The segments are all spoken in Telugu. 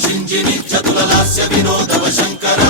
शिञ्जिनि चतुललास्य विनोदव शङ्कर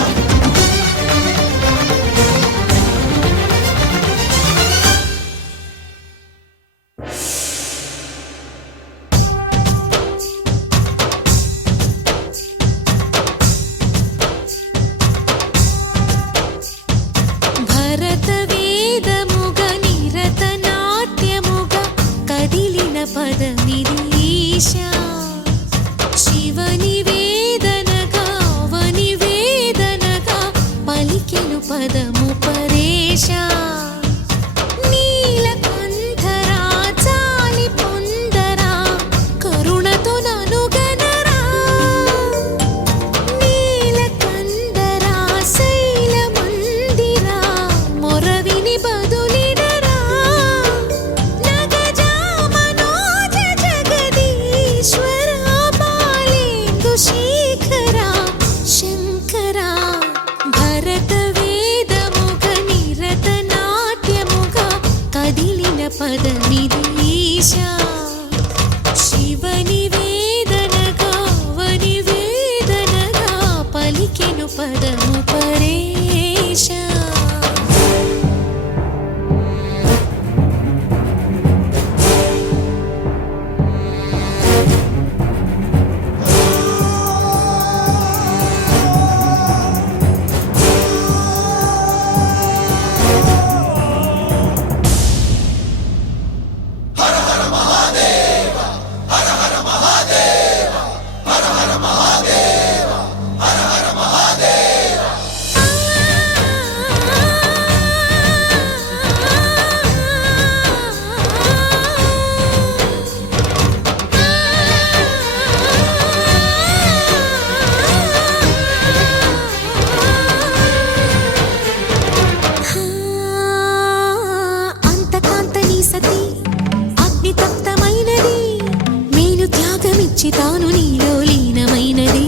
తాను నీలో లీనమైనది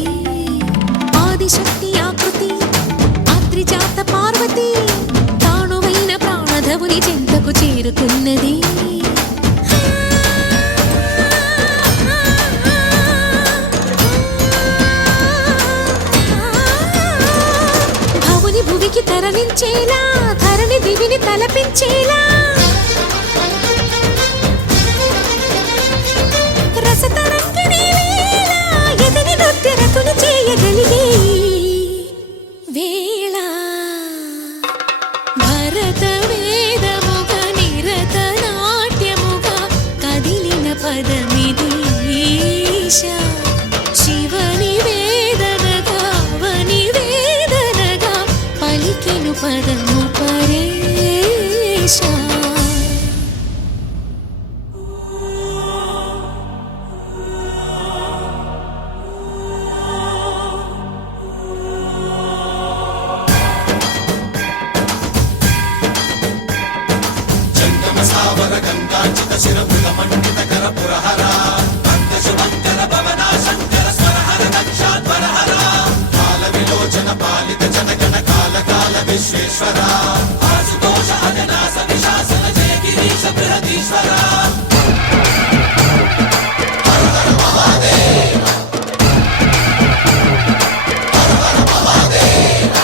ఆదిశక్తి ఆకృతి ఆత్రిజాత పార్వతి తానువైన ప్రాణధవుని చెంతకు చేరుకున్నది భవుని భువికి తరలించేలా ధరణి దివిని తలపించేలా చేయగలిగే వేళ భరత వేదముగ నిరత నాట్యముగా కదిలిన పదమిది ఈశా శివని వేదనగా వని వేదనగా పలికెను పదము పరేశా सावर गंगाचित शिरभुज मंडित कर पुरहरा भक्त शुभंकर भवना शंकर स्वरहर दक्षाध्वर हरा काल विलोचन पालित जनगण काल काल विश्वेश्वरा आशुतोष अजनास विशासन जय गिरीश बृहदीश्वरा हर हर महादेव हर हर महादेव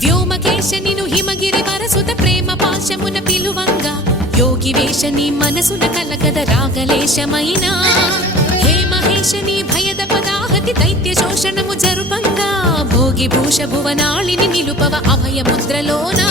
వ్యోమకేశనిను హిమగిరి వరసుత ప్రేమ పాశమున పిలువంగా యోగి వేషని మనసున కలగద రాగలేశమైన హే మహేశని భయద పదాహతి దైత్య శోషణము జరుపంగా భోగి భూష భువనాళిని నిలుపవ అభయ ముద్రలోనా